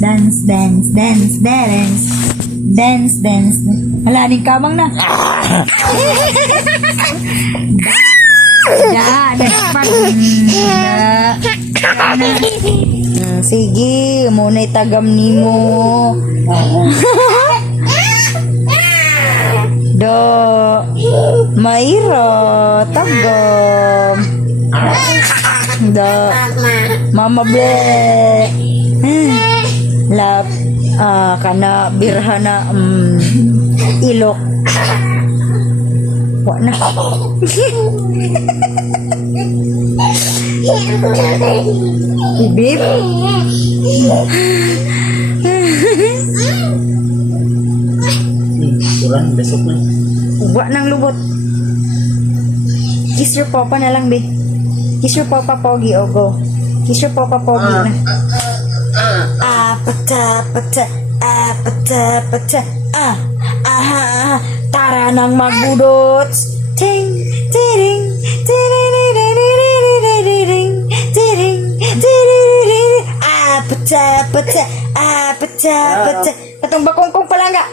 Dance, dance, dance, dance. Dance, dance. Hala, ning kamang na. Da, next part. Sige, muna itagam ni mo. Do. Mairo, tagam. Do. Mama ble. Hmm. Lap. Ah, kana birhana um, ilok. Wa na. Ibib. Kurang, besok na. Wa nang lubot. Kiss your papa na lang, be. Kiss your papa, pogi, o go. Kiss your papa, pogi na. Apata, pata, apata, pata, ah, aha, aha, tara nang magbudot. Ting, tiring, apata, pata, apata, pata. Katong bakongkong palangga.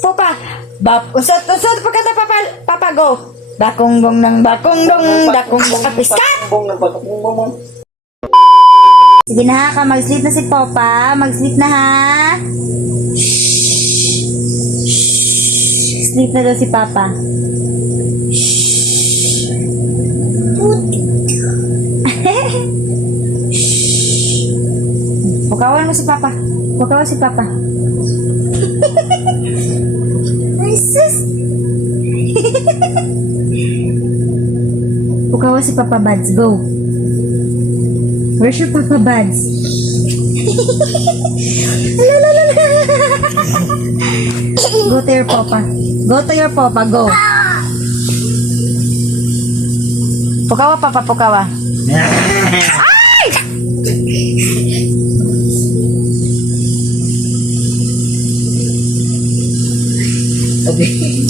Papa, bap, usat, usat, pagkata papa, papa, go. Bakonggong ng bakonggong, dakong kapiskat. Bong ng pagkakumbong mo. Sige na ha, ka mag-sleep na si Papa. Mag-sleep na ha. Sleep na daw si Papa. Bukawan mo si Papa. Bukawan si Papa. Ay, sus. Bukawan si Papa Buds. Go. Where's your Papa Buds? Go to your Papa. Go to your Papa. Go. Pukawa, Papa. Pukawa.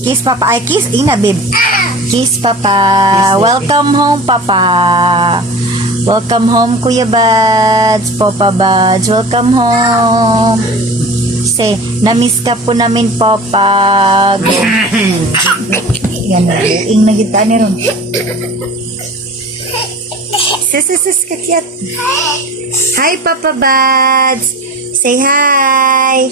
Kiss, Papa. Ay, kiss. Ina, babe. Kiss, Papa. Welcome home, Papa. Welcome home, Kuya Buds. Papa Buds. Welcome home. Say, na-miss ka po namin, Papa. Go. Yan na. Ing na kita ni Ron. Sus, sus, sus, katyat. Hi, Papa Buds. Say hi.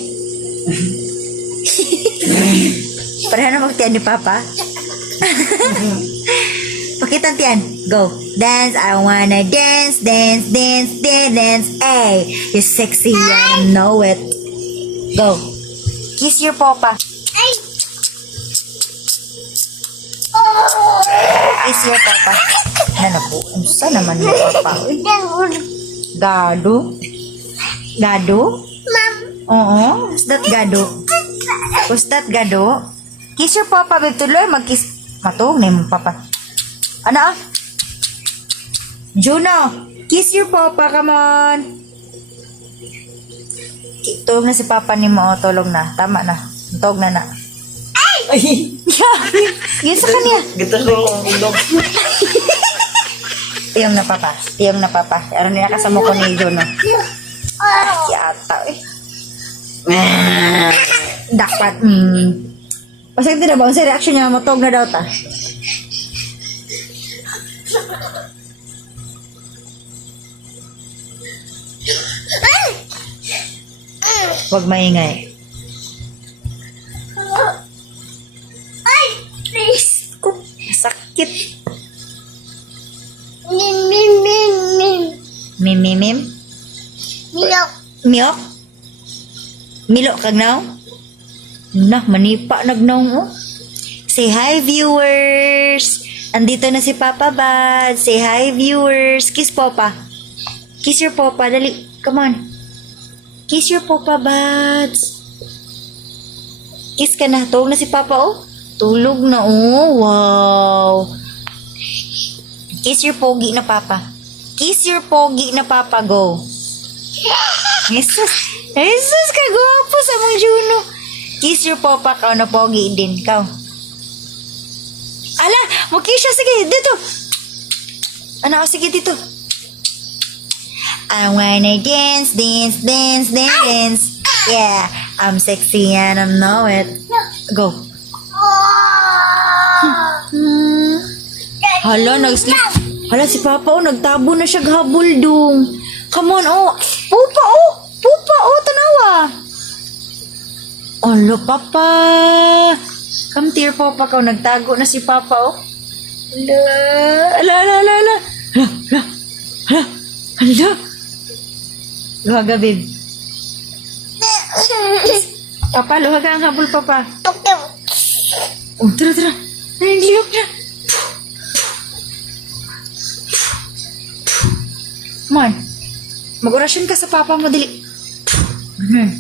Pareha na magtiyan ni Papa. Pakita tiyan. Go. Dance. I wanna dance, dance, dance, dance, dance. Hey, you're sexy. I know it. Go. Kiss your papa. Kiss your papa. Ano po? Saan naman yung papa? Gado? Gado? Oo. Who's that gado? Who's that gado? Kiss your papa, babe. Tuloy, mag-kiss. Matong na yung papa. Ano? Juno, kiss your papa, come on. Tulog na si papa ni mo, tulog na. Tama na. Tulog na na. Ay! Yun sa kanya. Gito ko ang. Tiyong na papa. Tiyong na papa. Aron niya kasama ko ni Juno. Yata eh. Dapat. Mm. Pasag din na ba? Ang sa reaction niya, matog na daw ta. Huwag maingay. Ay, please. Sakit. Mim, mim, mim, mim. Mim, mim, mim. Milok. Miyok? Milo kag now? Nah, manipa nagnaw mo. Say hi, viewers! Andito na si Papa Bad. Say hi, viewers. Kiss Papa. Kiss your Papa. Dali. Come on. Kiss your Papa Buds. Kiss ka na. Tulog na si Papa, oh. Tulog na, oh. Wow. Kiss your pogi na Papa. Kiss your pogi na Papa. Go. Jesus. Jesus, kagwapo sa mong Juno. Kiss your papa ka na pogi din. Kau. Ala, mo kiss siya. Sige, dito. Ano, sige dito. I wanna dance, dance, dance, dance, dance. Yeah, I'm sexy and I know it. Go. Hmm. Hala, nag-sleep. Hala, si Papa, oh, nagtabo na siya habol dong. Come on, oh. Pupa, oh. Pupa, oh, tanawa. Hala, Papa. Come here, Papa, ka. Nagtago na si Papa, oh. Hala, hala, hala. Hala, hala, hala, hala. Luhaga, babe. Papa, luhaga ang habol, Papa. Oh, tara, tara. Ay, ang liyok na. Come on. Mag-orasyon ka sa papa mo, dali. Hmm.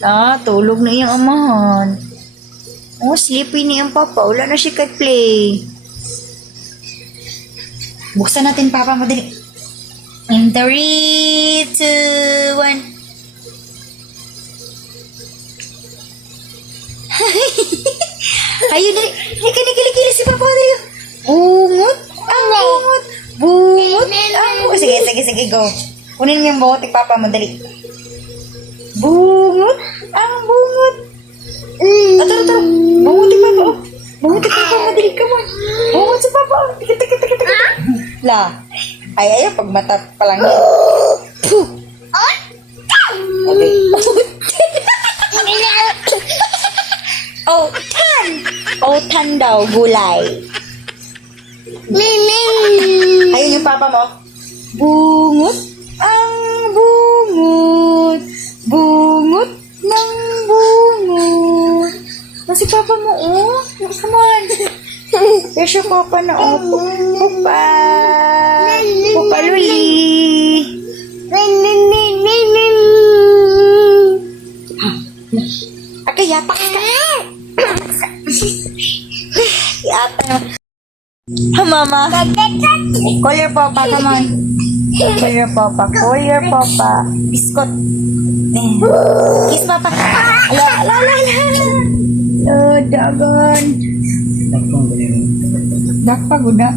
Ah, tulog na iyang amahan. Oh, sleepy ni ang papa. Wala na siya kay play. Buksan natin papa mo, dali. In 3, 2, 1. Ayun, dali. Ay, kinikili-kili si Papa dali. Bungot. Ang bungot. Bungot. Ang bungot. Sige, sige, sige, go. Kunin mo yung bungot Papa mo, dali. Bungot. Ang bungot. Ah, tara, tara. Bungot ni Papa, oh. Bungot ni Papa mo, dali. Come on. Bungot si Papa, oh. Tika, tika, tika, tika. La. Ay, ayaw, pag mata pa lang. Puh. Okay. Oh, tan! Oh, daw, gulay. Ayun yung papa mo. Bungot ang bungot. Bungot ng bungot. Nasi papa mo, oh. Come on. There's your papa na, oh. Pupa. Pupa Luli. Aka, yapak ka. Yata na. Ha, mama. Call your papa, come on. Call your papa. Call your papa. Biskot. Kiss papa. Ala, ala, ala. Oh, dagon. Dakpang ba yun? Dakpa, guda.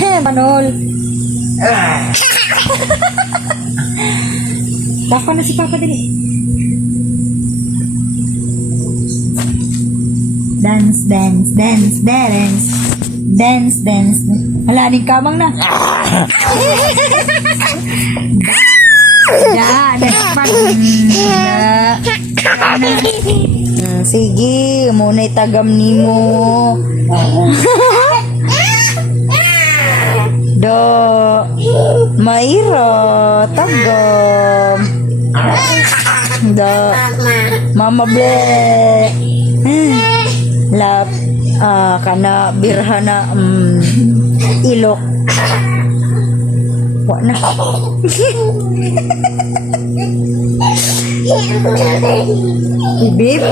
Ah. Manol. Dakpa na si papa dali. Dance, dance, dance, dance. Dance, dance. Hala, kamang na. Da. Hmm, Sige, muna itagam ni mo. Do. Mairo. Tagam. Do. Mama Ble. Lap. Ah, kana birhana um, ilok. Wa na. Ibib.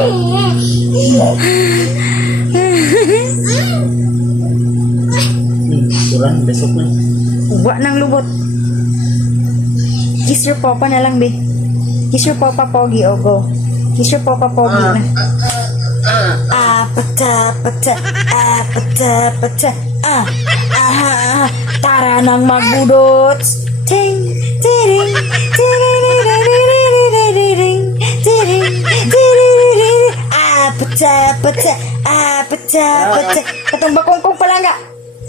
Kurang, besok na. Wa nang lubot. Kiss your papa na lang, be. Kiss your papa, pogi, o go. Kiss your papa, pogi na. Apata, pata, apata, pata, ah, aha, aha, tara nang magbudot. Ting, tiring. Apata, pata, apata, pata. Katong bakongkong palangga.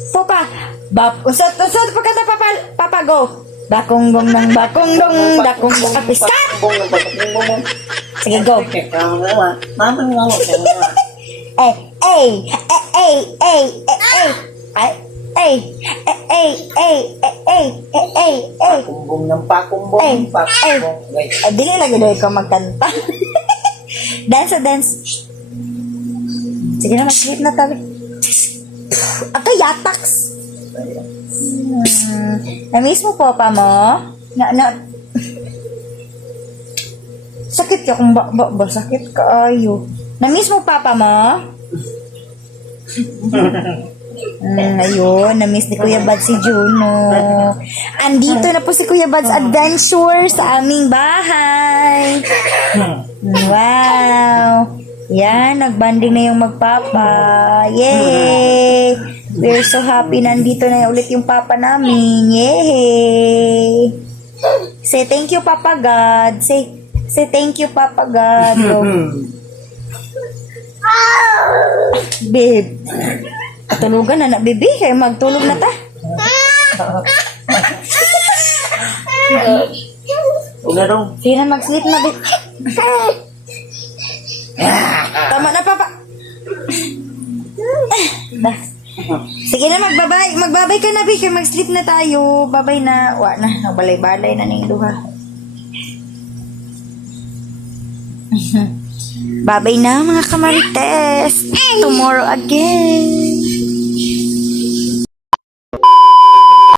Papa, bap, usat, usat, pagkata papa, papa, go. Bakonggong ng bakonggong, bakonggong, apiskat. Kumbong ng pagkakumbong mo. Sige, go. Mama nga mo, kaya nga. Ey, ey, ey, ey, ey, ey, ey, ey, ey, ey, ey, ey, ey, ey. Kumbong ng pakumbong, Ay, pakumbong. Wait. Ay, dili lagi daw ikaw magkanta. dance, ah, dance. Sige na, mag-sleep na tabi. Ako, yataks. Hmm, na-miss mo po pa mo? Na, na, sakit ka kung ba, ba, ba sakit ka ayo. Na-miss mo papa mo? Mm, ayun, na-miss ni Kuya Bad si Juno. Andito na po si Kuya Bad's adventure sa aming bahay. Wow! Yan, nagbanding na yung magpapa. Yay! We're so happy. Nandito na ulit yung papa namin. Yay! Say thank you, Papa God. Say, say thank you, Papa God. Go. Babe. Tulugan na na, baby. Kaya magtulog na ta. Huwag na daw. Sige na, mag-sleep na, babe. Tama na, Papa. Sige na, magbabay. Magbabay ka na, babe. Kaya mag-sleep na tayo. Babay na. Wa na. Balay-balay na ning duha. Babay na, mga kamarites. Tomorrow again.